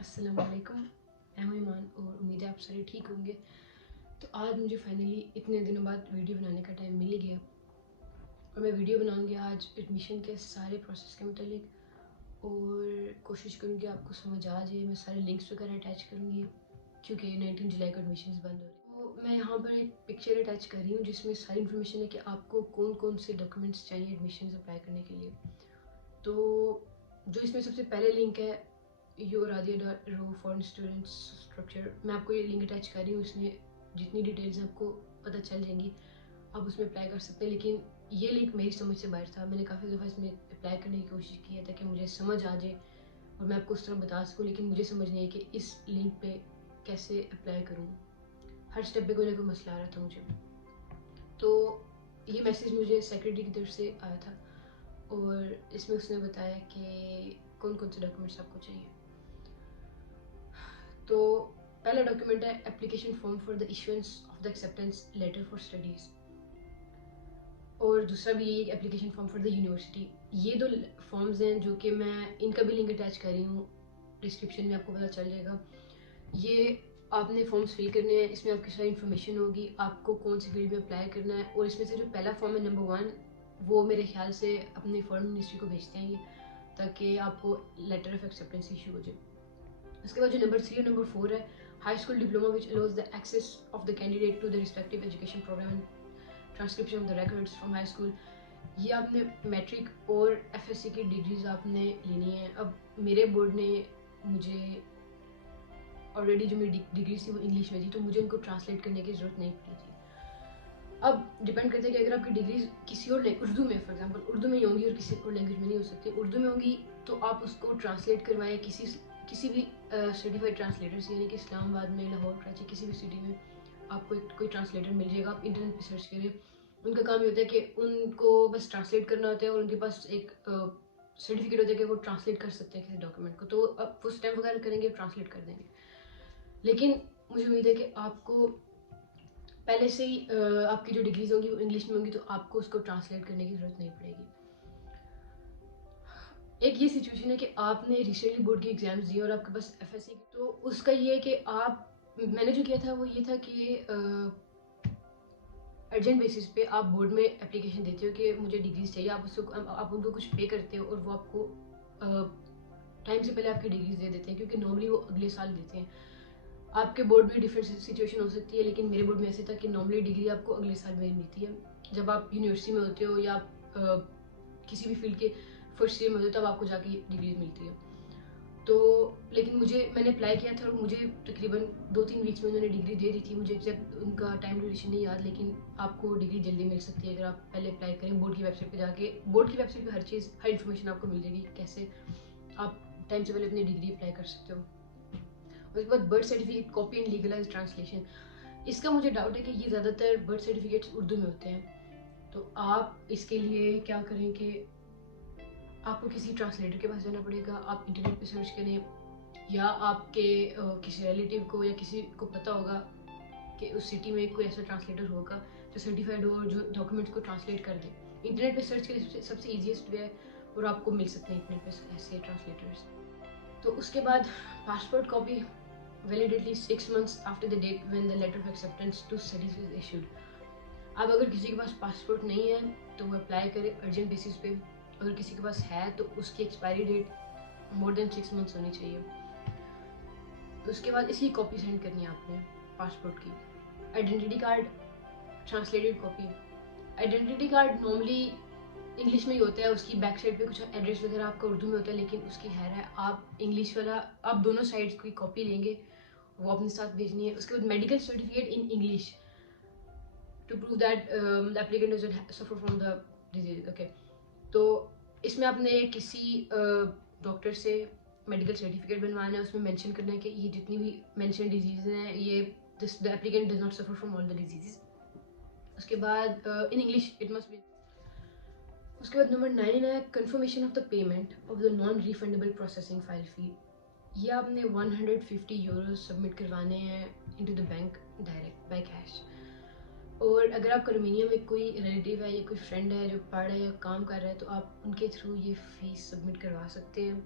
अस्सलाम वालेकुम। मैं हूं ईमान और उम्मीद है आप सारे ठीक होंगे। तो आज मुझे फाइनली इतने दिनों बाद वीडियो बनाने का टाइम मिल गया और मैं वीडियो बनाऊंगी आज एडमिशन के सारे प्रोसेस के मतलब और कोशिश करूंगी आपको समझ आ जाए। मैं सारे लिंक्स वगैरह अटैच करूंगी क्योंकि 19 जुलाई को एडमिशन बंद हो रहे हैं। तो मैं यहाँ पर एक पिक्चर अटैच कर रही हूँ जिसमें सारी इन्फॉर्मेशन है कि आपको कौन कौन से डॉक्यूमेंट्स चाहिए एडमिशन अप्लाई करने के लिए। तो जो इसमें सबसे पहले लिंक है youradia.ro फॉरेन स्टूडेंट्स स्ट्रक्चर, मैं आपको ये लिंक अटैच कर रही हूँ। इसमें जितनी डिटेल्स आपको पता चल जाएंगी आप उसमें अप्लाई कर सकते हैं। लेकिन ये लिंक मेरी समझ से बाहर था। मैंने काफ़ी दफ़ा इसमें अप्लाई करने की कोशिश की है ताकि मुझे समझ आ जाए और मैं आपको उस तरह बता सकूँ, लेकिन मुझे समझ नहीं है कि इस लिंक पे कैसे अप्लाई करूँ। हर स्टेप पे कोई ना कोई मसला आ रहा था मुझे। तो ये मैसेज मुझे सेक्रेटरी की तरफ से आया था और इसमें उसने बताया कि कौन कौन से डॉक्यूमेंट्स आपको चाहिए। तो पहला डॉक्यूमेंट है application form for the issuance of the acceptance letter for studies, और दूसरा भी यही application form for the university. ये दो फॉर्म्स हैं जो कि मैं इनका भी लिंक अटैच कर रही हूँ, डिस्क्रिप्शन में आपको पता चल जाएगा। ये आपने फॉर्म्स फिल करने हैं, इसमें आपकी सारी इन्फॉर्मेशन होगी, आपको कौन सी फील्ड में अप्लाई करना है। और इसमें से जो पहला फॉर्म है नंबर 1, वो मेरे ख्याल से अपनी फॉरेन मिनिस्ट्री को भेजते हैं ये, ताकि आपको लेटर ऑफ एक्सेप्टेंस इशू हो जाए। उसके बाद जो नंबर 3 और नंबर 4 है high school diploma which allows the access of the candidate to the respective education program and transcription of the records from high school. ये आपने मैट्रिक और एफएससी की डिग्रीज आपने लेनी है। अब मेरे बोर्ड ने मुझे ऑलरेडी जो मेरी डिग्री थी वो इंग्लिश में थी, तो मुझे उनको ट्रांसलेट करने की ज़रूरत नहीं पड़ी थी। अब डिपेंड करता है कि अगर आपकी डिग्री किसी और उर्दू में, फॉर एग्जांपल उर्दू में ही होंगी और किसी और लैंग्वेज में नहीं हो सकती, उर्दू में होंगी तो आप उसको ट्रांसलेट करवाएं किसी भी सर्टिफाइड ट्रांसलेटर से, यानी कि इस्लामाबाद में, लाहौर, कराची, किसी भी सिटी में आपको कोई ट्रांसलेटर मिल जाएगा। आप इंटरनेट पर सर्च करें। उनका काम ये होता है कि उनको बस ट्रांसलेट करना होता है और उनके पास एक सर्टिफिकेट होता है कि वो ट्रांसलेट कर सकते हैं किसी डॉक्यूमेंट को। तो अब वो स्टैम्प वगैरह करेंगे, ट्रांसलेट कर देंगे। लेकिन मुझे उम्मीद है कि आपको पहले से ही आपकी जो डिग्रीज होंगी वो इंग्लिश में होंगी, तो आपको उसको ट्रांसलेट करने की ज़रूरत नहीं पड़ेगी। एक ये सिचुएशन है कि आपने रिसेंटली बोर्ड के एग्जाम्स दिए और आपके पास एफएससी, तो उसका ये है कि मैंने जो किया था वो ये था कि अर्जेंट बेसिस पे आप बोर्ड में एप्लीकेशन देते हो कि मुझे डिग्रीज चाहिए। आप उनको कुछ पे करते हो और वो आपको टाइम से पहले आपकी डिग्रीज दे देते हैं, क्योंकि नॉर्मली वो अगले साल देते हैं। आपके बोर्ड में डिफरेंट सिचुएशन हो सकती है, लेकिन मेरे बोर्ड में ऐसे था कि नॉर्मली डिग्री आपको अगले साल में मिलती है। जब आप यूनिवर्सिटी में होते हो या किसी भी फील्ड के फर्स्ट ईयर में होते हो तब आपको जाके डिग्री मिलती है। तो लेकिन मैंने अप्लाई किया था और मुझे तकरीबन 2-3 वीक्स में उन्होंने डिग्री दे दी थी। मुझे एग्जैक्ट उनका टाइम ड्यूरेशन नहीं याद, लेकिन आपको डिग्री जल्दी मिल सकती है अगर आप पहले अप्लाई करें। बोर्ड की वेबसाइट पे जाके, बोर्ड की वेबसाइट पे हर चीज़, हर इन्फॉर्मेशन आपको मिल जाएगी कैसे आप टाइम से पहले अपनी डिग्री अप्लाई कर सकते हो। उसके बाद birth certificate copy and legalize translation. इसका मुझे डाउट है कि ये ज़्यादातर बर्थ सर्टिफिकेट्स उर्दू में होते हैं, तो आप इसके लिए क्या करें कि आपको किसी ट्रांसलेटर के पास जाना पड़ेगा। आप इंटरनेट पे सर्च करें या आपके किसी रिलेटिव को या किसी को पता होगा कि उस सिटी में कोई ऐसा ट्रांसलेटर होगा जो सर्टिफाइड हो और जो डॉक्यूमेंट्स को ट्रांसलेट कर दे। इंटरनेट पे सर्च करें, सबसे ईजीएस्ट वे है और आपको मिल सकते हैं इंटरनेट पे ऐसे ट्रांसलेटर्स। तो उसके बाद passport copy validity 6 months after the date when the letter of acceptance to studies is issued। अब अगर किसी के पास पासपोर्ट नहीं है तो वो अप्लाई करे अर्जेंट बेसिस पे। अगर किसी के पास है तो उसकी expiry date more than 6 months होनी चाहिए। तो उसके बाद इसकी कॉपी सेंड करनी है आपने पासपोर्ट की। Identity card translated copy. Identity card normally English में ही होता है, उसकी बैक साइड पे कुछ एड्रेस वगैरह आपका उर्दू में होता है, लेकिन उसकी है आप इंग्लिश वाला, आप दोनों साइड्स की कॉपी लेंगे, वो अपने साथ भेजनी है। उसके बाद medical certificate in English to prove that the applicant doesn't suffer from the disease. Okay, तो इसमें आपने किसी डॉक्टर से मेडिकल सर्टिफिकेट बनवाना है। उसमें मेंशन करना है कि ये जितनी भी मेंशन डिजीज हैं ये the applicant does not suffer from all the diseases. उसके बाद in English it must be. उसके बाद नंबर 9 है confirmation of the payment of the non refundable processing file fee. ये आपने 150 यूरोज सबमिट करवाने हैं into the bank direct by cash. और अगर आपका रोमानिया में कोई रिलेटिव है या कोई फ्रेंड है जो पढ़ रहा है या काम कर रहा है तो आप उनके थ्रू ये फीस सबमिट करवा सकते हैं।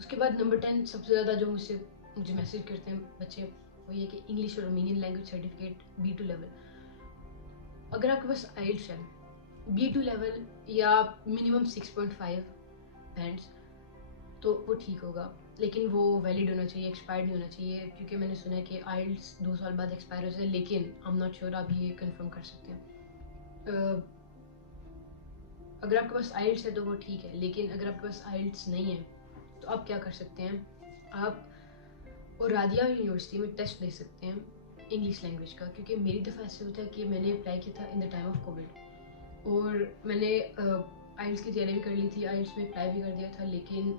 उसके बाद नंबर 10 सबसे ज़्यादा जो मुझे मैसेज करते हैं बच्चे, वो ये कि इंग्लिश और Romanian language certificate B2 level. अगर आपके पास आइल्स है B2 लेवल या मिनिमम 6.5 बैंड्स, तो वो ठीक होगा, लेकिन वो वैलिड होना चाहिए, एक्सपायर्ड नहीं होना चाहिए, क्योंकि मैंने सुना है कि आइल्स 2 साल बाद एक्सपायर हो जाए, लेकिन आई एम नॉट श्योर, आप ये कंफर्म कर सकते हैं। अगर आपके पास आइल्स है तो वो ठीक है, लेकिन अगर आपके पास आइल्स नहीं है तो आप क्या कर सकते हैं, आप और रादिया यूनिवर्सिटी में टेस्ट दे सकते हैं इंग्लिश लैंग्वेज का, क्योंकि मेरी दफ़ा ऐसे होता है कि मैंने अप्लाई किया था in the time of Covid, और मैंने आइल्स की तैयारी भी कर ली थी, आइल्स में अप्लाई भी कर दिया था, लेकिन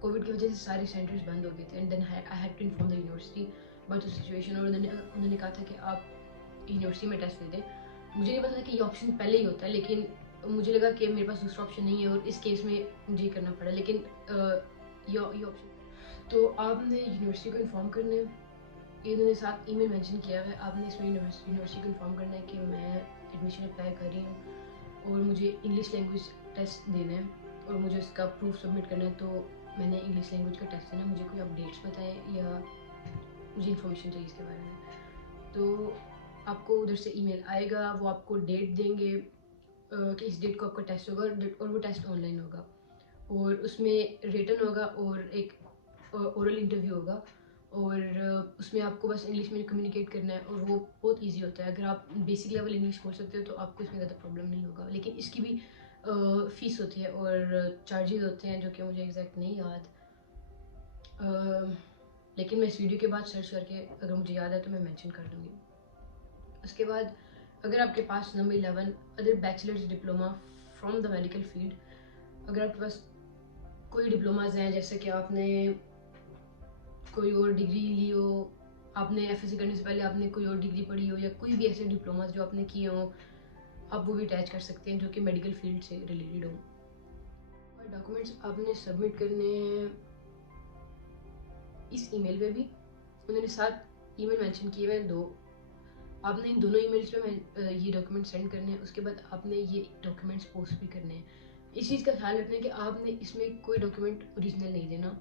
कोविड की वजह से सारे सेंटर्स बंद हो गए थे, and then I had to inform the university about the situation, और उन्होंने कहा था कि आप यूनिवर्सिटी में टेस्ट दे दें। मुझे नहीं पता था कि ये ऑप्शन पहले ही होता है, लेकिन मुझे लगा कि मेरे पास दूसरा ऑप्शन नहीं है, और इस केस में मुझे करना पड़ा, लेकिन ये ऑप्शन, तो आपने यूनिवर्सिटी को इन्फॉर्म करना है, इन्होंने साथ ईमेल मेंशन किया है, आपने इसमें यूनिवर्सिटी को इन्फॉर्म करना है कि मैं एडमिशन अप्लाई कर रही हूँ और मुझे इंग्लिश लैंग्वेज टेस्ट देना है और मुझे उसका प्रूफ सबमिट करना है, तो मैंने इंग्लिश लैंग्वेज का टेस्ट देना है, मुझे कोई अपडेट्स बताएं या मुझे इन्फॉर्मेशन चाहिए इसके बारे में। तो आपको उधर से ईमेल आएगा, वो आपको डेट देंगे कि इस डेट को आपका टेस्ट होगा, और वो टेस्ट ऑनलाइन होगा, और उसमें रिटन होगा और एक ओरल इंटरव्यू होगा, और उसमें आपको बस इंग्लिश में कम्युनिकेट करना है, और वो बहुत इजी होता है। अगर आप बेसिक लेवल इंग्लिश बोल सकते हो तो आपको इसमें ज़्यादा प्रॉब्लम नहीं होगा, लेकिन इसकी भी फ़ीस होती है और चार्जेस होते हैं जो कि मुझे एग्जैक्ट नहीं याद, लेकिन मैं इस वीडियो के बाद सर्च करके अगर मुझे याद है तो मैं मेंशन कर दूँगी। उसके बाद अगर आपके पास number 11 other bachelors diploma from the medical field, अगर आपके पास कोई डिप्लोमाज हैं, जैसे कि आपने कोई और डिग्री ली हो, आपने एफएससी करने से पहले आपने कोई और डिग्री पढ़ी हो, या कोई भी ऐसे डिप्लोमाज जो आपने किए हो, आप वो भी अटैच कर सकते हैं जो कि मेडिकल फील्ड से रिलेटेड हो। और डॉक्यूमेंट्स आपने सबमिट करने हैं इस ईमेल पे भी, उन्होंने 7 ईमेल मेंशन किए हुए हैं, 2, आपने इन दोनों ईमेल्स पे ये डॉक्यूमेंट सेंड करने हैं। उसके बाद आपने ये डॉक्यूमेंट्स पोस्ट भी करने हैं। इस चीज़ का ख्याल रखना है कि आपने इसमें कोई डॉक्यूमेंट ओरिजिनल नहीं देना,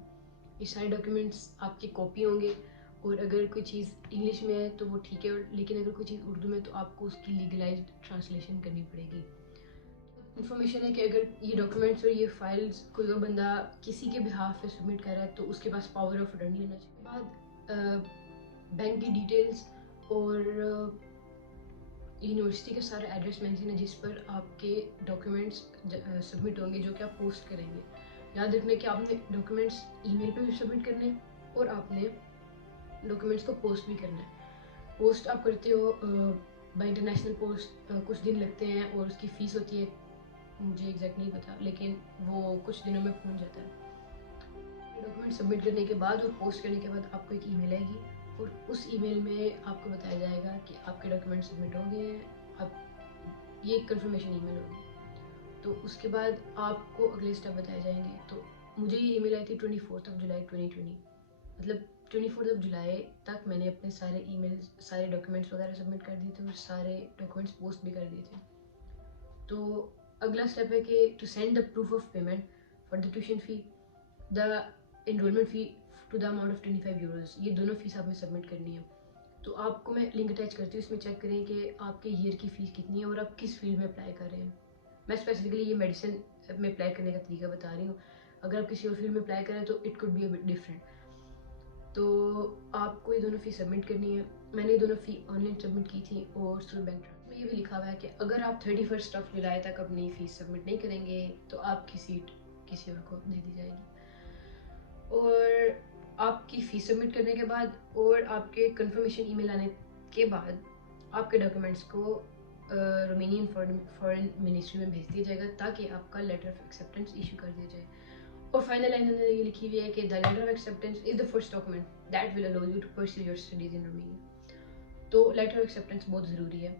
ये सारे डॉक्यूमेंट्स आपकी कॉपी होंगे, और अगर कोई चीज़ इंग्लिश में है तो वो ठीक है, लेकिन अगर कोई चीज़ उर्दू में तो आपको उसकी लीगलाइज्ड ट्रांसलेशन करनी पड़ेगी। इन्फॉर्मेशन है कि अगर ये डॉक्यूमेंट्स और ये फाइल्स कोई और बंदा किसी के बिहाफ पे सबमिट कर रहा है तो उसके पास पावर ऑफ अटर्नी होना चाहिए। बाद बैंक की डिटेल्स और यूनिवर्सिटी का सारा एड्रेस मेंशन है जिस पर आपके डॉक्यूमेंट्स सबमिट होंगे, जो कि आप पोस्ट करेंगे। याद रखना कि आपने डॉक्यूमेंट्स ईमेल पे भी सबमिट करने हैं और आपने डॉक्यूमेंट्स को पोस्ट भी करना है। पोस्ट आप करते हो बाय इंटरनेशनल पोस्ट, कुछ दिन लगते हैं और उसकी फ़ीस होती है, मुझे एग्जैक्ट नहीं पता, लेकिन वो कुछ दिनों में पहुंच जाता है। डॉक्यूमेंट सबमिट करने के बाद और पोस्ट करने के बाद आपको एक ईमेल आएगी, और उस ईमेल में आपको बताया जाएगा कि आपके डॉक्यूमेंट सबमिट हो गए हैं, आप ये कंफर्मेशन ईमेल होगी। तो उसके बाद आपको अगले स्टेप बताए जाएंगे। तो मुझे ये ईमेल आई थी 24 जुलाई 2020, मतलब 24 जुलाई तक मैंने अपने सारे ईमेल्स, सारे डॉक्यूमेंट्स वगैरह सबमिट कर दिए थे और सारे डॉक्यूमेंट्स पोस्ट भी कर दिए थे। तो अगला स्टेप है कि to send the proof of payment for the tuition fee, the enrolment fee to the amount of 25 euros, ये दोनों फीस आपने सबमिट करनी है। तो आपको मैं लिंक अटैच करती हूँ, इसमें चेक करें कि आपके ईयर की फ़ीस कितनी है और आप किस फील्ड में अप्लाई कर रहे हैं। मैं स्पेसिफिकली ये मेडिसिन में अप्लाई करने का तरीका बता रही हूँ, अगर आप किसी और फील्ड में अप्लाई करें तो it could be a bit different. तो आपको ये दोनों फ़ी सबमिट करनी है। मैंने ये दोनों फ़ी ऑनलाइन सबमिट की थी और थ्रू बैंक ट्रांसफर में ये भी लिखा हुआ है कि अगर आप 31 जुलाई तक अपनी फ़ीस सबमिट नहीं करेंगे तो आपकी सीट किसी और को दे दी जाएगी। और आपकी फ़ीस सबमिट करने के बाद और आपके कंफर्मेशन ईमेल आने के बाद आपके डॉक्यूमेंट्स को रोमेनियन फॉरेन मिनिस्ट्री में भेज दिया जाएगा ताकि आपका लेटर ऑफ एक्सेप्टेंस इशू कर दिया जाए। और फाइनल लाइन उन्होंने ये लिखी हुई है कि the letter of acceptance is the first document that will allow you to pursue your studies in Romania. तो लेटर ऑफ एक्सेप्टेंस बहुत ज़रूरी है,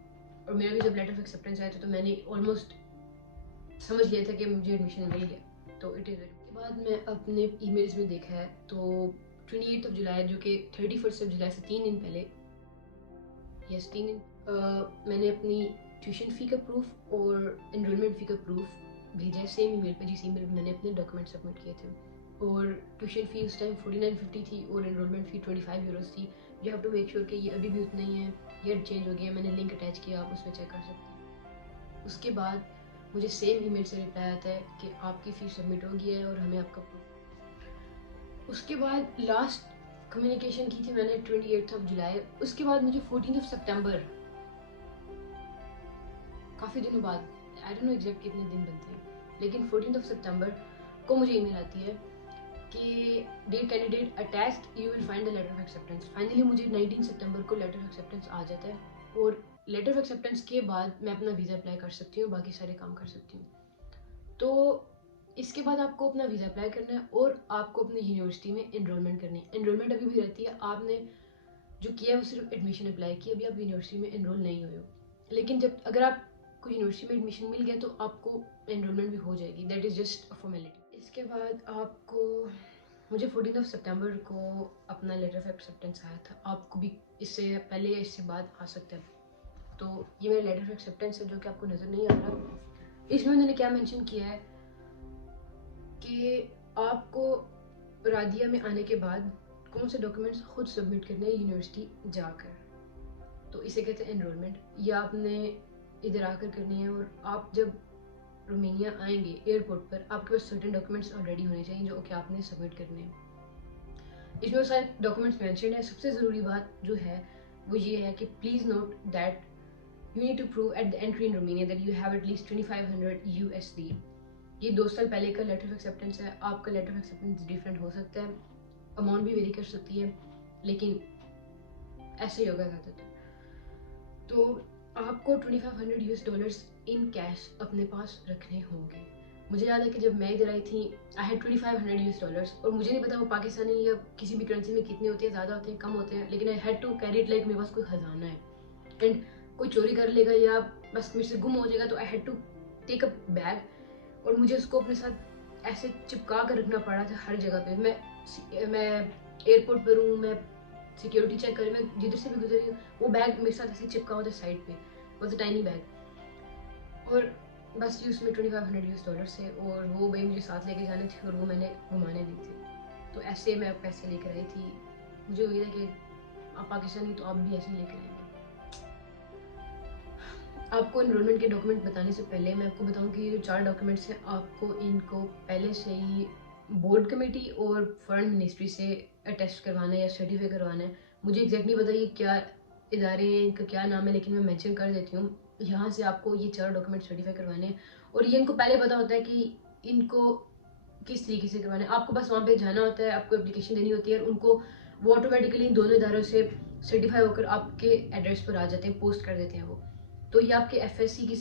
और मेरा भी जब लेटर ऑफ एक्सेप्टेंस आया था तो मैंने ऑलमोस्ट समझ लिया था कि मुझे एडमिशन मिल गया। तो इट इज़ के बाद मैं अपने ईमेल्स में देखा है तो 28 जुलाई, जो कि 31 जुलाई से 3 दिन पहले, यस 3 दिन, मैंने अपनी ट्यूशन फ़ी का प्रूफ और एनरोलमेंट फ़ी का प्रूफ भेजा है सेम ईमेल पे जिस ईमेल पे मैंने अपने डॉक्यूमेंट सबमिट किए थे। और ट्यूशन फ़ी उस टाइम 4950 थी और एनरोलमेंट फ़ी 25 यूरोज़ थी। You have to make sure कि ये अभी भी उतना ही है, ये चेंज हो गया है, मैंने लिंक अटैच किया, आप उसमें चेक कर सकते हैं। उसके बाद मुझे सेम ईमेल से रिप्लाई आता है कि आपकी फ़ीस सबमिट हो गई है और हमें आपका उसके बाद लास्ट कम्युनिकेशन की थी मैंने 28 जुलाई। उसके बाद मुझे 14 सितंबर, काफ़ी दिनों बाद, आई डोंट नो एग्जैक्ट कितने दिन बनते हैं, लेकिन 14 सितंबर को मुझे ईमेल आती है कि dear candidate attached you will find the letter of acceptance. Finally मुझे 19 सितंबर को लेटर ऑफ एक्सेप्टेंस आ जाता है और लेटर ऑफ एक्सेप्टेंस के बाद मैं अपना वीज़ा अप्लाई कर सकती हूँ, बाकी सारे काम कर सकती हूँ। तो इसके बाद आपको अपना वीज़ा अप्लाई करना है और आपको अपनी यूनिवर्सिटी में एनरोलमेंट करनी है। एनरोलमेंट अभी भी रहती है, आपने जो किया है वो सिर्फ एडमिशन अप्लाई किया, अभी आप यूनिवर्सिटी में एनरोल नहीं हुए हो। लेकिन जब अगर आपको यूनिवर्सिटी में एडमिशन मिल गया तो आपको एनरोलमेंट भी हो जाएगी, that is just a formality. इसके बाद आपको, मुझे 14 सितंबर को अपना लेटर ऑफ एक्सेप्टेंस आया था, आपको भी इससे पहले या इससे बाद आ सकता है। तो ये मेरा लेटर ऑफ एक्सेप्टेंस है जो कि आपको नज़र नहीं आ रहा। इसमें उन्होंने क्या मेंशन किया है कि आपको रादिया में आने के बाद कौन से डॉक्यूमेंट्स खुद सबमिट करने हैं यूनिवर्सिटी जाकर, तो इसे कहते हैं एनरोलमेंट। या आपने इधर आकर करनी है और आप जब रोमानिया आएंगे एयरपोर्ट पर आपके पास सर्टेन डॉक्यूमेंट्स ऑलरेडी होने चाहिए जो कि आपने सबमिट करने हैं। इसमें सारे डॉक्यूमेंट्स मेंशन है। सबसे ज़रूरी बात जो है वो ये है कि please note that you need to prove at the entry in Romania that you have at least 2500 USD। ये 2 साल पहले का लेटर ऑफ एक्सेप्टेंस है, आपका लेटर ऑफ एक्सेप्टेंस डिफरेंट हो सकता है, अमाउंट भी वेरी कर सकती है, लेकिन ऐसे ही होगा ज़्यादातर। तो आपको $2500 इन कैश अपने पास रखने होंगे। मुझे याद है कि जब मैं इधर आई थी आई हैड $2500 और मुझे नहीं पता वो पाकिस्तानी या किसी भी करेंसी में कितने होते हैं, ज़्यादा होते हैं, कम होते हैं, लेकिन I had to carry it like मेरे पास कोई खजाना है एंड कोई चोरी कर लेगा या बस मेरे से गुम हो जाएगा तो I had to take a bag और मुझे उसको अपने साथ ऐसे चिपका कर रखना पड़ा था हर जगह पे। मैं एयरपोर्ट पर हूँ, मैं सिक्योरिटी चेक कर, मैं जिधर से भी गुजर रही हूँ वो बैग मेरे साथ ऐसे चिपका हुआ था साइड पे, वॉज अ टाइनी बैग। और बस ये उसमें $2500 थे और वो भाई मुझे साथ लेके जाने थे और वो मैंने घुमाने दी थी। तो ऐसे मैं पैसे लेकर आई थी। मुझे उम्मीद है कि आप पाकिस्तानी तो आप भी ऐसे ही लेकर आएंगे। आपको एनरोलमेंट के डॉक्यूमेंट बताने से पहले मैं आपको बताऊं कि ये जो 4 डॉक्यूमेंट्स हैं आपको इनको पहले से ही बोर्ड कमेटी और फॉरेन मिनिस्ट्री से अटेस्ट करवाना है या सर्टिफाई करवाना है। मुझे एग्जैक्ट नहीं पता ये क्या इदारे हैं, इनका क्या नाम है, लेकिन मैं मेंशन कर देती हूँ। यहाँ से आपको ये 4 डॉक्यूमेंट सर्टिफाई करवाने हैं और ये इनको पहले पता होता है कि इनको किस तरीके से करवाना है। आपको बस वहाँ पे जाना होता है, आपको एप्लीकेशन देनी होती है और उनको वो ऑटोमेटिकली इन दोनों इदारों से सर्टिफाई होकर आपके एड्रेस पर आ जाते हैं, पोस्ट कर देते हैं वो। तो ये आपके FSC की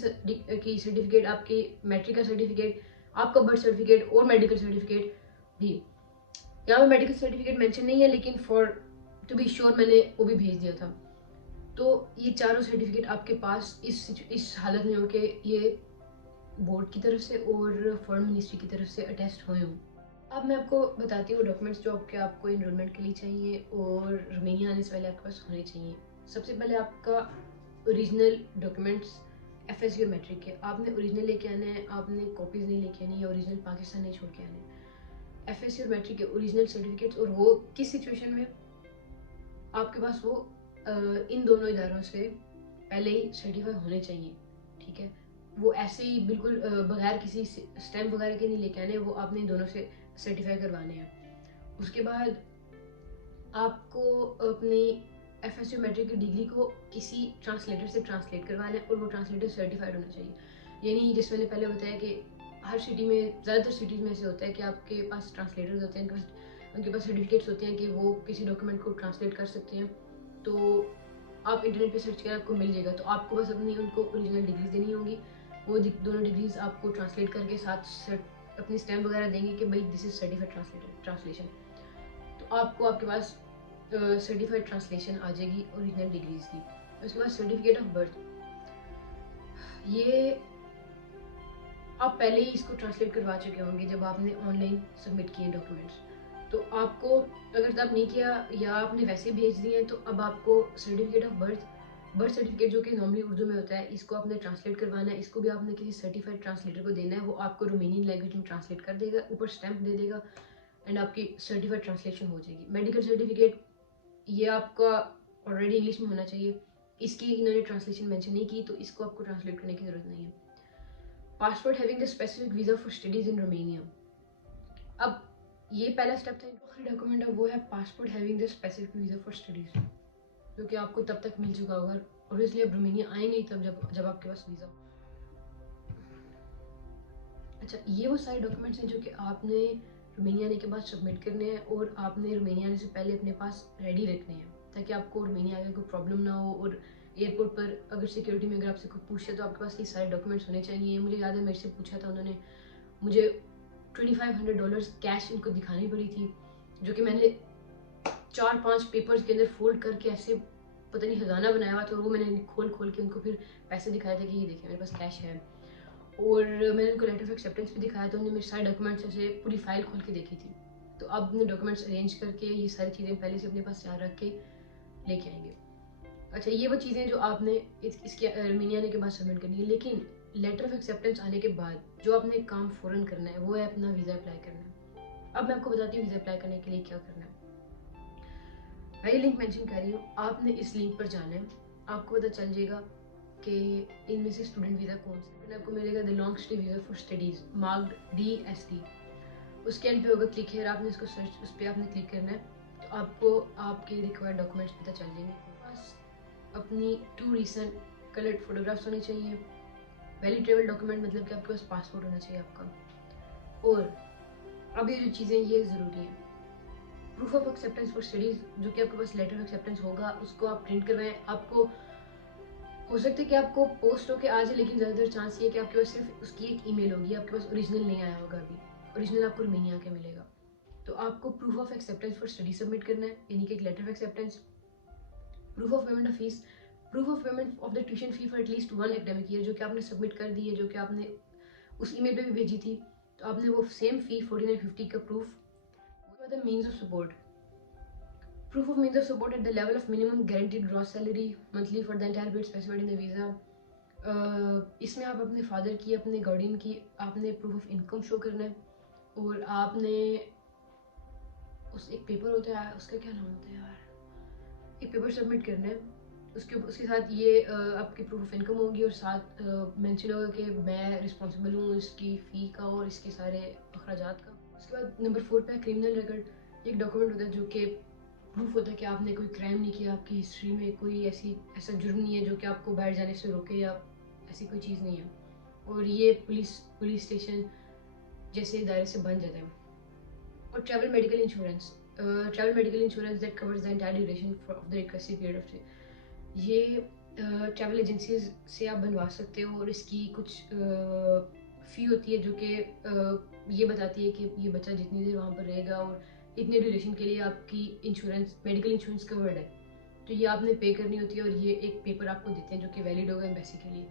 सर्टिफिकेट, आपकी मैट्रिक का सर्टिफिकेट, आपका बर्थ सर्टिफिकेट और मेडिकल सर्टिफिकेट भी। यहाँ पे मेडिकल सर्टिफिकेट मेंशन नहीं है लेकिन फॉर टू बी श्योर मैंने वो भी भेज दिया था। तो ये चारों सर्टिफिकेट आपके पास इस हालत में हो कि ये बोर्ड की तरफ से और फॉरेन मिनिस्ट्री की तरफ से अटेस्ट हुए हों। अब मैं आपको बताती हूँ डॉक्यूमेंट्स जो आपको एनरोलमेंट के लिए चाहिए और रोमानिया आने से पहले आपके पास होने चाहिए। सबसे पहले आपका ओरिजिनल डॉक्यूमेंट्स FSC और मैट्रिक के आपने ओरिजिनल लेके आने हैं, आपने कॉपीज़ नहीं लेके आनी या ओरिजिनल पाकिस्तान नहीं छोड़ के आने। FSC और मैट्रिक के ओरिजिनल सर्टिफिकेट्स और वो किस सिचुएशन में आपके पास वो इन दोनों इदारों से पहले ही सर्टिफाई होने चाहिए, ठीक है। वो ऐसे ही बिल्कुल बगैर किसी स्टैम्प वगैरह के नहीं लेके आने, वो आपने इन दोनों से सर्टिफाई करवाने हैं। उसके बाद आपको अपनी FSC मैट्रिक की डिग्री को किसी ट्रांसलेटर से ट्रांसलेट करवाना है और वो ट्रांसलेटर सर्टिफाइड होना चाहिए। यानी जिस मैंने पहले बताया कि हर सिटी में, ज़्यादातर सिटीज़ में ऐसे होता है कि आपके पास ट्रांसलेटर्स होते हैं, उनके पास सर्टिफिकेट्स होते हैं कि वो किसी डॉक्यूमेंट को ट्रांसलेट कर सकते हैं। तो आप इंटरनेट पे सर्च करें, आपको मिल जाएगा। तो आपको बस अपनी उनको ओरिजिनल डिग्रीज देनी होंगी, वो दोनों डिग्रीज आपको ट्रांसलेट करके साथ अपनी स्टैम्प वगैरह देंगे कि भाई दिस इज सर्टिफाइड ट्रांसलेशन। तो आपको आपके पास सर्टिफाइड ट्रांसलेशन आ जाएगी ओरिजिनल डिग्रीज की। उसके बाद सर्टिफिकेट ऑफ बर्थ, ये आप पहले ही इसको ट्रांसलेट करवा चुके होंगे जब आपने ऑनलाइन सबमिट किए डॉक्यूमेंट्स। तो आपको अगर तब नहीं किया या आपने वैसे भेज दिए हैं तो अब आपको सर्टिफिकेट ऑफ बर्थ सर्टिफिकेट जो कि नॉर्मली उर्दू में होता है, इसको आपने ट्रांसलेट करवाना है। इसको भी आपने किसी सर्टिफाइड ट्रांसलेटर को देना है, वो आपको रोमानियन लैंग्वेज में ट्रांसलेट कर देगा, ऊपर स्टैम्प दे देगा एंड आपकी सर्टिफाइड ट्रांसलेशन हो जाएगी। मेडिकल सर्टिफिकेट ये आपका ऑलरेडी इंग्लिश में होना चाहिए, इसकी इन्होंने ट्रांसलेशन मेंशन नहीं की तो इसको आपको ट्रांसलेट करने की ज़रूरत नहीं है। Passport having the specific visa for studies इन रोमेनिया। अब ये पहला स्टेप था। आखिरी डॉक्यूमेंट है वो है passport having the specific visa for studies, जो कि आपको तब तक मिल चुका होगा। ऑब्वियसली आप रोमेनिया आएंगे ही तब जब आपके पास वीज़ा। अच्छा, ये वो सारे डॉक्यूमेंट्स हैं जो कि आपने रोमेनिया आने के बाद सबमिट करने हैं और आपने रोमेनिया आने से पहले अपने पास रेडी रखने हैं, ताकि आपको रोमेनिया आगे कोई प्रॉब्लम ना हो। और एयरपोर्ट पर अगर सिक्योरिटी में अगर आपसे कोई पूछे तो आपके पास ये सारे डॉक्यूमेंट्स होने चाहिए। मुझे याद है मेरे से पूछा था उन्होंने, मुझे $2500 कैश उनको दिखानी पड़ी थी, जो कि मैंने 4-5 पेपर्स के अंदर फोल्ड करके ऐसे पता नहीं खजाना बनाया हुआ था, और वो मैंने खोल खोल के उनको फिर पैसे दिखाए थे कि ये देखिए मेरे पास कैश है। और मैंने उनको लेटर ऑफ एक्सेप्टेंस भी दिखाया था, उन्होंने मेरे सारे डॉक्यूमेंट्स ऐसे पूरी फाइल खोल के देखी थी। तो अब अपने डॉक्यूमेंट्स अरेंज करके ये सारी चीज़ें पहले से अपने पास तैयार रख के लेके आएंगे। अच्छा, ये वो चीज़ें जो आपने इसके रोमेनिया आने के बाद सबमिट करनी है। लेकिन लेटर ऑफ एक्सेप्टेंस आने के बाद जो आपने काम फ़ौरन करना है वो है अपना वीज़ा अप्लाई करना है। अब मैं आपको बताती हूँ वीज़ा अप्लाई करने के लिए क्या करना है। मैं ये लिंक मेंशन कर रही हूँ, आपने इस लिंक पर जाना है। आपको पता चल जाएगा कि इनमें से स्टूडेंट वीज़ा कौन सा है। आपको मिलेगा the long stay visa for studies marked DST। उसके एंड पे होगा क्लिक है, आपने इसको सर्च, उस पर आपने क्लिक करना है। तो आपको आपके रिक्वायर्ड डॉक्यूमेंट्स पता चल जाएंगे। बस अपनी 2 रिसेंट कलर्ड फोटोग्राफ्स होनी चाहिए। वैलिड ट्रेवल डॉक्यूमेंट मतलब कि आपके पास पासपोर्ट होना चाहिए आपका। और अब ये जो चीज़ें ये ज़रूरी हैं, proof of acceptance for studies, जो कि आपके पास लेटर ऑफ एक्सेप्टेंस होगा उसको आप प्रिंट करवाएं। आपको हो सकता है कि आपको पोस्ट होके आ जाए, लेकिन ज़्यादातर चांस ये है कि आपके पास सिर्फ उसकी एक ईमेल होगी, आपके पास ओरिजिनल नहीं आया होगा अभी। ओरिजिनल आपको रोमेनिया के मिलेगा। तो आपको proof of acceptance for study submit करना है, यानी कि एक letter of acceptance, proof of payment of fees, proof of payment of the tuition fee for at least 1 academic year, जो कि आपने सबमिट कर दी है, जो कि आपने उस ईमेल पे भी भेजी थी। तो आपने वो सेम फी 4950 का proof. The means of support, proof of means of support at the level of minimum guaranteed gross salary monthly for the entire period specified in the visa। इसमें आप अपने फादर की, अपने गार्डियन की आपने प्रूफ ऑफ इनकम शो करना है। और आपने उस एक पेपर होता है, उसका क्या नाम होता है यार, एक पेपर सबमिट करना है। उसके साथ ये आपकी प्रूफ ऑफ इनकम होगी, और साथ मेंशन होगा कि मैं रिस्पॉन्सिबल हूँ इसकी फ़ी का और इसके सारे अखराजात का। उसके बाद नंबर 4 पे क्रिमिनल रिकॉर्ड। एक डॉक्यूमेंट होता है जो कि प्रूफ होता है कि आपने कोई क्राइम नहीं किया, आपकी हिस्ट्री में कोई ऐसा जुर्म नहीं है जो कि आपको बाहर जाने से रोके, या ऐसी कोई चीज़ नहीं है। और ये पुलिस स्टेशन जैसे दायरे से बन जाता है। और travel medical insurance, travel medical insurance that covers the entire duration of the requested period of stay. ये ट्रैवल एजेंसीज से आप बनवा सकते हो, और इसकी कुछ फ़ी होती है जो कि ये बताती है कि ये बच्चा जितनी देर वहाँ पर रहेगा और इतने ड्यूरेशन के लिए आपकी इंश्योरेंस, मेडिकल इंश्योरेंस कवर्ड है। तो ये आपने पे करनी होती है, और ये एक पेपर आपको देते हैं जो कि वैलिड होगा एम्बेसी के लिए।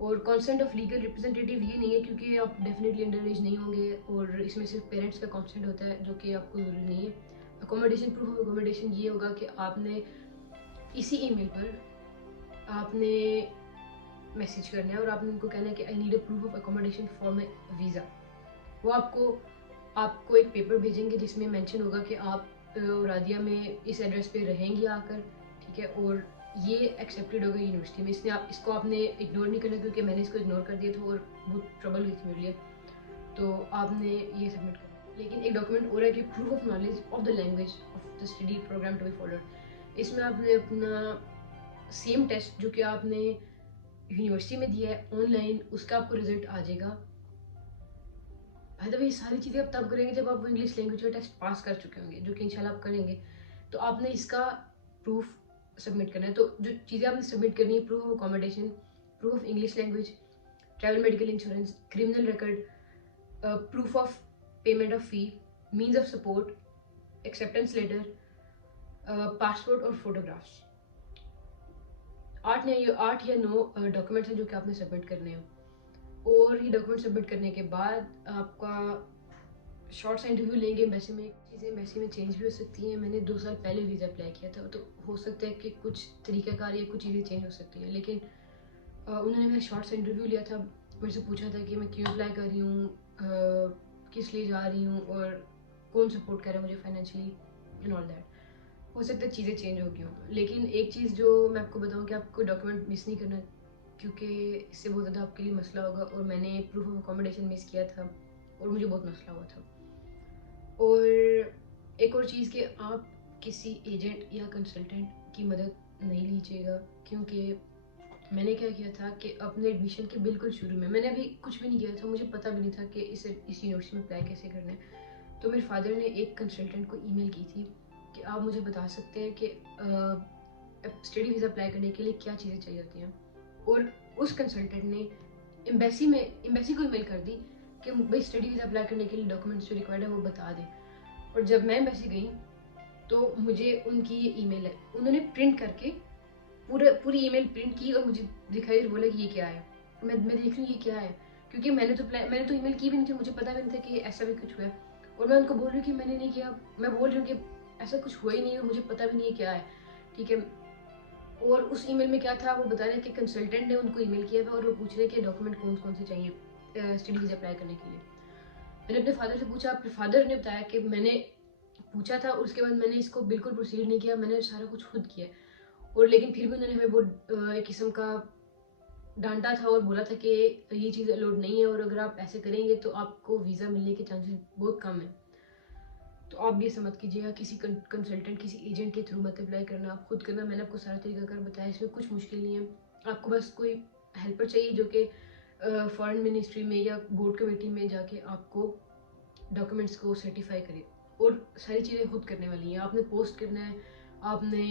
और कॉन्सेंट ऑफ लीगल रिप्रेजेंटेटिव ये नहीं है, क्योंकि आप डेफिनेटली अंडर एज नहीं होंगे, और इसमें सिर्फ पेरेंट्स का कॉन्सेंट होता है, जो कि आपको ज़रूरी नहीं है। अकोमोडेशन, प्रूफ ऑफ अकोमोडेशन ये होगा कि आपने इसी ईमेल पर आपने मैसेज करना है, और आपने उनको कहना है कि I need a proof of accommodation for my visa. वो आपको एक पेपर भेजेंगे जिसमें मेंशन होगा कि आप रादिया में इस एड्रेस पे रहेंगे आकर, ठीक है। और ये एक्सेप्टेड होगा यूनिवर्सिटी में। इसको आपने इग्नोर नहीं करना, क्योंकि मैंने इसको इग्नोर कर दिया था और बहुत ट्रबल हुई थी मेरे लिए। तो आपने ये सबमिट करना। लेकिन एक डॉक्यूमेंट और है कि proof of knowledge of the language of the study program to be followed. इसमें आपने अपना सेम टेस्ट जो कि आपने यूनिवर्सिटी में दिया है ऑनलाइन, उसका आपको रिजल्ट आ जाएगा। ये सारी चीज़ें आप तब करेंगे जब आप वो इंग्लिश लैंग्वेज का टेस्ट पास कर चुके होंगे, जो कि इंशाल्लाह आप करेंगे। तो आपने इसका प्रूफ सबमिट करना है। तो जो चीज़ें आपने सबमिट करनी है, proof of accommodation, proof of English language, travel medical insurance, criminal record, proof of payment of fee, means of support, acceptance letter, passport और फोटोग्राफ्स। 8 या 9 डॉक्यूमेंट्स हैं जो कि आपने सबमिट करने हैं। और ये डॉक्यूमेंट सबमिट करने के बाद आपका शॉर्ट सा इंटरव्यू लेंगे एम्बेसी में। चीज़ें एम्बेसी में चेंज भी हो सकती हैं। मैंने 2 साल पहले वीज़ा अप्लाई किया था, तो हो सकता है कि कुछ तरीक़ाकार या कुछ चीज़ें चेंज हो सकती हैं। लेकिन उन्होंने मेरा शॉर्ट सा इंटरव्यू लिया था, मेरे से पूछा था कि मैं क्यों अप्लाई कर रही हूँ, किस लिए जा रही हूँ, और कौन सपोर्ट कर रहा है मुझे फाइनेंशियली एंड ऑल दैट। हो सकता है चीज़ें चेंज हो गई हों, लेकिन एक चीज़ जो मैं आपको बताऊँ कि आपको डॉक्यूमेंट मिस नहीं करना, क्योंकि इससे बहुत ज़्यादा आपके लिए मसला होगा। और मैंने प्रूफ ऑफ अकोमोडेशन मिस किया था और मुझे बहुत मसला हुआ था। और एक और चीज़ कि आप किसी एजेंट या कंसल्टेंट की मदद नहीं लीजिएगा, क्योंकि मैंने क्या किया था कि अपने एडमिशन के बिल्कुल शुरू में मैंने अभी कुछ भी नहीं किया था, मुझे पता भी नहीं था कि इस यूनिवर्सिटी में अप्लाई कैसे करना है। तो मेरे फादर ने एक कंसल्टेंट को ईमेल की थी कि आप मुझे बता सकते हैं कि स्टडी वीज़ा अप्लाई करने के लिए क्या चीज़ें चाहिए होती हैं। और उस कंसल्टेंट ने एम्बेसी को ईमेल कर दी कि भाई स्टडी वीज़ा अप्लाई करने के लिए डॉक्यूमेंट्स जो रिक्वायर्ड है वो बता दें। और जब मैं एम्बेसी गई तो मुझे उनकी ये ईमेल है, उन्होंने प्रिंट करके पूरी ईमेल प्रिंट की और मुझे दिखाई और बोला कि ये क्या है। मैं देख रही हूँ ये क्या है, क्योंकि मैंने तो ईमेल की भी नहीं थी, मुझे पता भी नहीं था कि ऐसा भी कुछ हुआ है। और मैं उनको बोल रही हूँ कि मैंने नहीं किया, मैं बोल रही हूँ कि ऐसा कुछ हुआ ही नहीं और मुझे पता भी नहीं है क्या है, ठीक है। और उस ईमेल में क्या था वो बता रहे हैं कि कंसल्टेंट ने उनको ईमेल किया था और वो पूछ रहे हैं कि डॉक्यूमेंट कौन कौन से चाहिए स्टडी वीज़ा अप्लाई करने के लिए। मैंने अपने फादर से पूछा, अपने फादर ने बताया कि मैंने पूछा था, उसके बाद मैंने इसको बिल्कुल प्रोसीड नहीं किया, मैंने सारा कुछ खुद किया। और लेकिन फिर भी उन्होंने हमें बहुत एक किस्म का डांटा था और बोला था कि ये चीज़ अलाउड नहीं है और अगर आप ऐसे करेंगे तो आपको वीज़ा मिलने के चांसेस बहुत कम है। तो आप भी ऐसा मत कीजिएगा, किसी कंसल्टेंट किसी एजेंट के थ्रू मत अप्लाई करना, आप खुद करना। मैंने आपको सारा तरीकाकार बताया, इसमें कुछ मुश्किल नहीं है। आपको बस कोई हेल्पर चाहिए जो कि फॉरेन मिनिस्ट्री में या बोर्ड कमेटी में जाके आपको डॉक्यूमेंट्स को सर्टिफाई करे। और सारी चीज़ें खुद करने वाली हैं, आपने पोस्ट करना है, आपने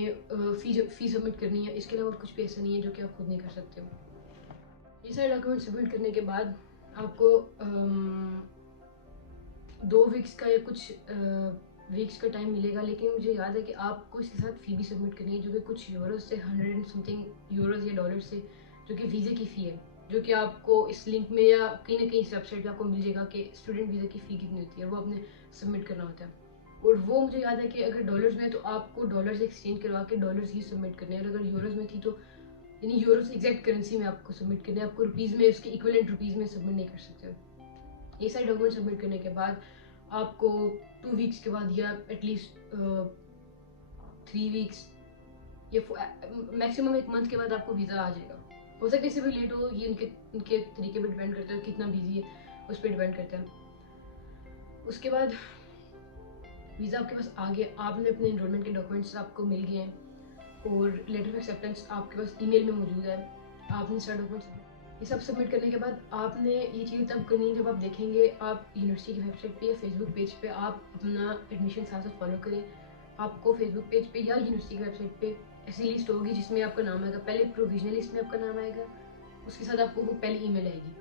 फी सबमिट करनी है, इसके अलावा कुछ भी ऐसा नहीं है जो कि आप खुद नहीं कर सकते हो। ये सारे डॉक्यूमेंट सबमिट करने के बाद आपको 2 वीक्स का या कुछ वीक्स का टाइम मिलेगा, लेकिन मुझे याद है कि आपको इसके साथ फ़ी भी सबमिट करनी है, जो कि कुछ यूरोज से 100 समथिंग यूरोज या डॉलर से, जो कि वीज़े की फ़ी है, जो कि आपको इस लिंक में या कहीं ना कहीं इस वेबसाइट पे आपको मिल जाएगा कि स्टूडेंट वीज़ा की फ़ी कितनी होती है, वो आपने सबमिट करना होता है। और वो मुझे याद है कि अगर डॉलर्स में तो आपको डॉलर्स एक्सचेंज करवा के डॉलर्स ही सबमिट करने हैं, और अगर यूरोज में थी तो यानी यूरोज एग्जैक्ट करेंसी में आपको सबमिट करने हैं, आपको रुपीज़ में उसके इक्विवेलेंट रुपीज़ में सबमिट नहीं कर सकते हो। ये सारे डॉक्यूमेंट सबमिट करने के बाद आपको 2 वीक्स के बाद या एटलीस्ट 3 वीक्स या मैक्सिमम 1 मंथ के बाद आपको वीज़ा आ जाएगा। हो सकता है इससे भी लेट हो, ये उनके तरीके पर डिपेंड करता है, कितना बिजी है उस पर डिपेंड करता है। उसके बाद वीज़ा आपके पास आ गया, आपने अपने इनरोलमेंट के डॉक्यूमेंट्स आपको मिल गए हैं और लेटर ऑफ एक्सेप्टेंस आपके पास ईमेल में मौजूद है। आपने सारे डॉक्यूमेंट्स ये सब सबमिट करने के बाद आपने ये चीज़ तब करनी है जब आप देखेंगे आप यूनिवर्सिटी की वेबसाइट पे या फेसबुक पेज पे आप अपना एडमिशन साथ साथ फॉलो करें। आपको फेसबुक पेज पे या यूनिवर्सिटी की वेबसाइट पे ऐसी लिस्ट होगी जिसमें आपका नाम आएगा, पहले प्रोविजनल लिस्ट में आपका नाम आएगा, उसके साथ आपको वो पहली ईमेल आएगी,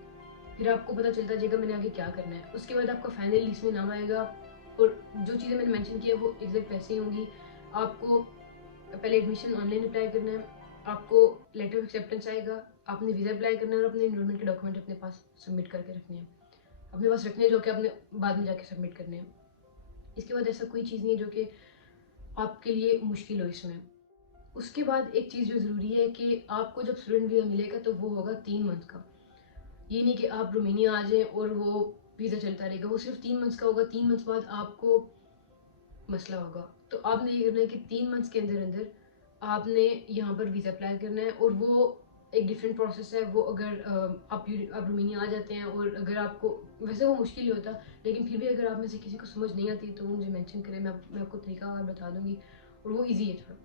फिर आपको पता चलता जाएगा मैंने आगे क्या करना है। उसके बाद आपका फाइनल लिस्ट में नाम आएगा और जो चीज़ें मैंने मेंशन किया वो एग्जैक्ट वैसे ही होंगी। आपको पहले एडमिशन ऑनलाइन अप्लाई करना है, आपको लेटर ऑफ एक्सेप्टेंस आएगा, आपने वीज़ा अप्लाई करना है और अपने इनरोलमेंट के डॉक्यूमेंट अपने पास सबमिट करके रखने हैं, अपने पास रखने हैं, जो कि आपने बाद में जाके सबमिट करने हैं। इसके बाद ऐसा कोई चीज़ नहीं है जो कि आपके लिए मुश्किल हो इसमें। उसके बाद एक चीज़ जो ज़रूरी है कि आपको जब स्टूडेंट वीज़ा मिलेगा तो वो होगा 3 मंथ का। ये नहीं कि आप रोमानिया आ जाएं और वो वीज़ा चलता रहेगा, वो सिर्फ 3 मंथ्स का होगा। 3 मंथ्स बाद आपको मसला होगा, तो आपने ये करना है कि 3 मंथ्स के अंदर अंदर आपने यहाँ पर वीज़ा अप्लाई करना है। और वो एक डिफरेंट प्रोसेस है। वो अगर आप रोमानिया आ जाते हैं और अगर आपको वैसे वो मुश्किल ही होता, लेकिन फिर भी अगर आप में से किसी को समझ नहीं आती तो वो मुझे मेंशन करें, मैं आपको तरीका और बता दूंगी। और वो इजी है थोड़ा।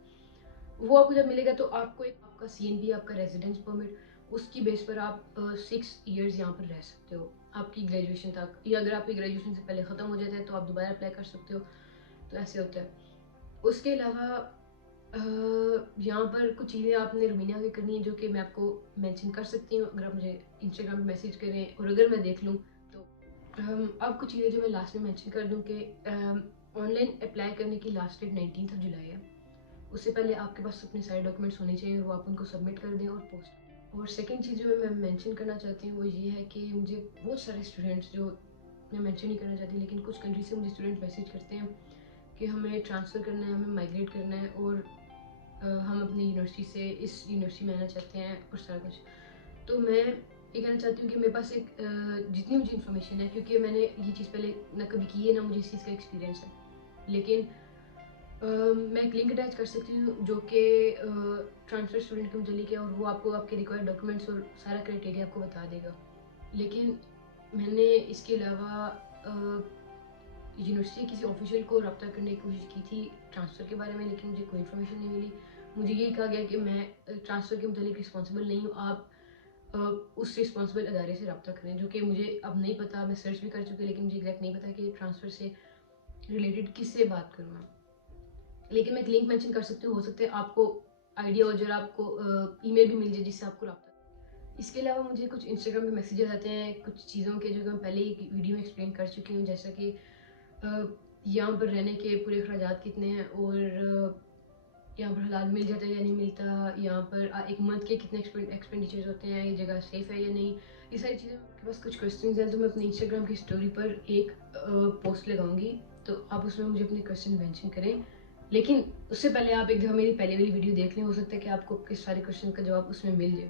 वो आपको जब मिलेगा तो आपको एक आपका CNP आपका रेजिडेंस परमिट, उसकी बेस पर आप 6 ईयर्स यहाँ पर रह सकते हो आपकी ग्रेजुएशन तक, या अगर आपकी ग्रेजुएशन से पहले ख़त्म हो जाता है तो आप दोबारा अप्लाई कर सकते हो। तो ऐसे होता है। उसके अलावा यहाँ पर कुछ चीज़ें आपने रोमानिया की करनी है जो कि मैं आपको मेंशन कर सकती हूँ, अगर आप मुझे इंस्टाग्राम पे मैसेज करें और अगर मैं देख लूँ तो। अब कुछ चीज़ें जो मैं लास्ट में मेंशन कर दूँ कि ऑनलाइन अप्लाई करने की लास्ट डेट 19 जुलाई है। उससे पहले आपके पास अपने सारे डॉक्यूमेंट्स होने चाहिए और वो आप उनको सबमिट कर दें और पोस्ट। और सेकंड चीज़ जो मैं मेंशन करना चाहती हूँ वो ये है कि मुझे बहुत सारे स्टूडेंट्स, जो मैं मेंशन नहीं करना चाहती लेकिन कुछ कंट्री से मुझे स्टूडेंट मैसेज करते हैं कि हमें ट्रांसफ़र करना है, हमें माइग्रेट करना है और हम अपनी यूनिवर्सिटी से इस यूनिवर्सिटी में आना चाहते हैं और सारा कुछ। तो मैं ये कहना चाहती हूँ कि मेरे पास एक जितनी मुझे इन्फॉर्मेशन है, क्योंकि मैंने ये चीज़ पहले ना कभी की है ना मुझे इस चीज़ का एक्सपीरियंस है, लेकिन मैं एक लिंक अटैच कर सकती हूँ जो कि ट्रांसफ़र स्टूडेंट के मुतल्लिक है, और वो आपको आपके रिक्वायर्ड डॉक्यूमेंट्स और सारा क्राइटेरिया आपको बता देगा। लेकिन मैंने इसके अलावा यूनिवर्सिटी किसी ऑफिशियल को रब्ता करने की कोशिश की थी ट्रांसफ़र के बारे में, लेकिन मुझे कोई इन्फॉर्मेशन नहीं मिली। मुझे यही कहा गया कि मैं ट्रांसफ़र के मुतल्लिक रिस्पॉन्सिबल नहीं हूँ, आप उस रिस्पॉन्सिबल अदारे से रब्ता करें, जो कि मुझे अब नहीं पता। मैं सर्च भी कर चुकी, लेकिन मुझे एग्जैक्ट नहीं पता कि ट्रांसफ़र से रिलेटेड किससे बात करूँ मैं। लेकिन मैं एक लिंक मेंशन कर सकती हूँ, हो सकता है आपको आइडिया हो जाए, आपको ईमेल भी मिल जाए जिससे आपको रब्ता। इसके अलावा मुझे कुछ इंस्टाग्राम पे मैसेजेस आते हैं कुछ चीज़ों के, जो कि मैं पहले ही वीडियो में एक्सप्लेन कर चुकी हूँ, जैसा कि यहाँ पर रहने के पूरे अखराजात कितने हैं, और यहाँ पर हलाल मिल जाता है या नहीं मिलता, यहाँ पर एक मंथ के कितने एक्सपेंडिचर्स होते हैं, ये जगह सेफ़ है या नहीं, ये सारी चीज़ें। आपके पास कुछ क्वेश्चन हैं तो मैं अपने इंस्टाग्राम की स्टोरी पर एक पोस्ट लगाऊंगी, तो आप उसमें मुझे अपने क्वेश्चन मेंशन करें। लेकिन उससे पहले आप एक दफ़ा मेरी पहले वाली वीडियो देख लें, हो सकता है कि आपको आपके सारे क्वेश्चन का जवाब उसमें मिल जाए,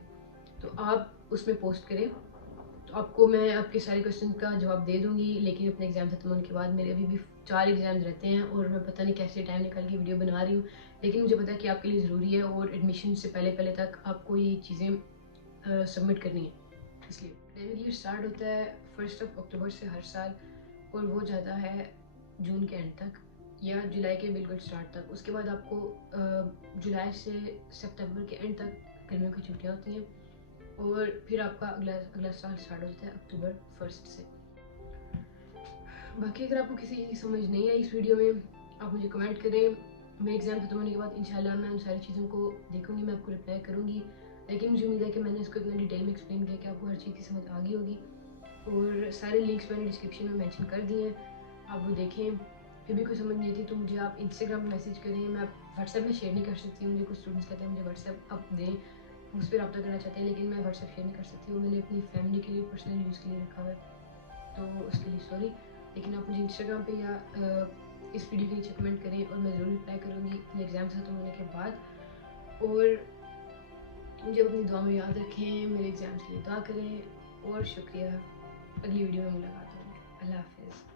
तो आप उसमें पोस्ट करें, तो आपको मैं आपके सारे क्वेश्चन का जवाब दे दूंगी। लेकिन अपने एग्ज़ाम खत्म होने के बाद मेरे अभी भी 4 एग्ज़ाम रहते हैं, और मैं पता नहीं कैसे टाइम निकाल के वीडियो बना रही हूँ, लेकिन मुझे पता है कि आपके लिए ज़रूरी है, और एडमिशन से पहले पहले तक आपको ये चीज़ें सबमिट करनी है। इसलिए एकेडमिक ईयर स्टार्ट होता है 1 अक्टूबर से हर साल, और वो जाता है जून के एंड तक या जुलाई के बिल्कुल स्टार्ट तक। उसके बाद आपको जुलाई से सितंबर के एंड तक गर्मियों की छुट्टियाँ होती हैं, और फिर आपका अगला अगला साल स्टार्ट हो जाता है अक्टूबर 1 से। बाकी अगर आपको किसी चीज़ की समझ नहीं आई इस वीडियो में, आप मुझे कमेंट करें। मेरे एग्ज़ाम खत्म होने के बाद इंशाल्लाह मैं उन सारी चीज़ों को देखूंगी, मैं आपको रिप्लाई करूंगी। लेकिन मुझे उम्मीद है कि मैंने इसको इतना डिटेल में एक्सप्लेन किया कि आपको हर चीज़ की समझ आ गई होगी, और सारे लिंक्स मैंने डिस्क्रिप्शन में मेंशन कर दिए हैं, आप वो देखें। फिर भी कोई समझ नहीं आती तो मुझे आप इंस्टाग्राम पर मैसेज करें, मैं व्हाट्सएप में शेयर नहीं कर सकती। मुझे कुछ स्टूडेंट्स कहते हैं मुझे व्हाट्सएप आप दें, उस पर रब्ता करना चाहते हैं, लेकिन मैं व्हाट्सएप शेयर नहीं कर सकती, वो मैंने अपनी फैमिली के लिए पर्सनल यूज़ के लिए रखा हुआ है, तो उसके लिए सॉरी। लेकिन आप मुझे इंस्टाग्राम पे या इस वीडियो के नीचे कमेंट करें, और मैं ज़रूर रिप्लाई करूँगी अपने एग्ज़ाम खत्म होने के बाद। और मुझे अपनी दुआ में याद रखें, मेरे एग्ज़ाम्स के लिए दुआ करें, और शुक्रिया। अगली वीडियो में मुलाकात होगी। अल्लाह हाफ़िज़।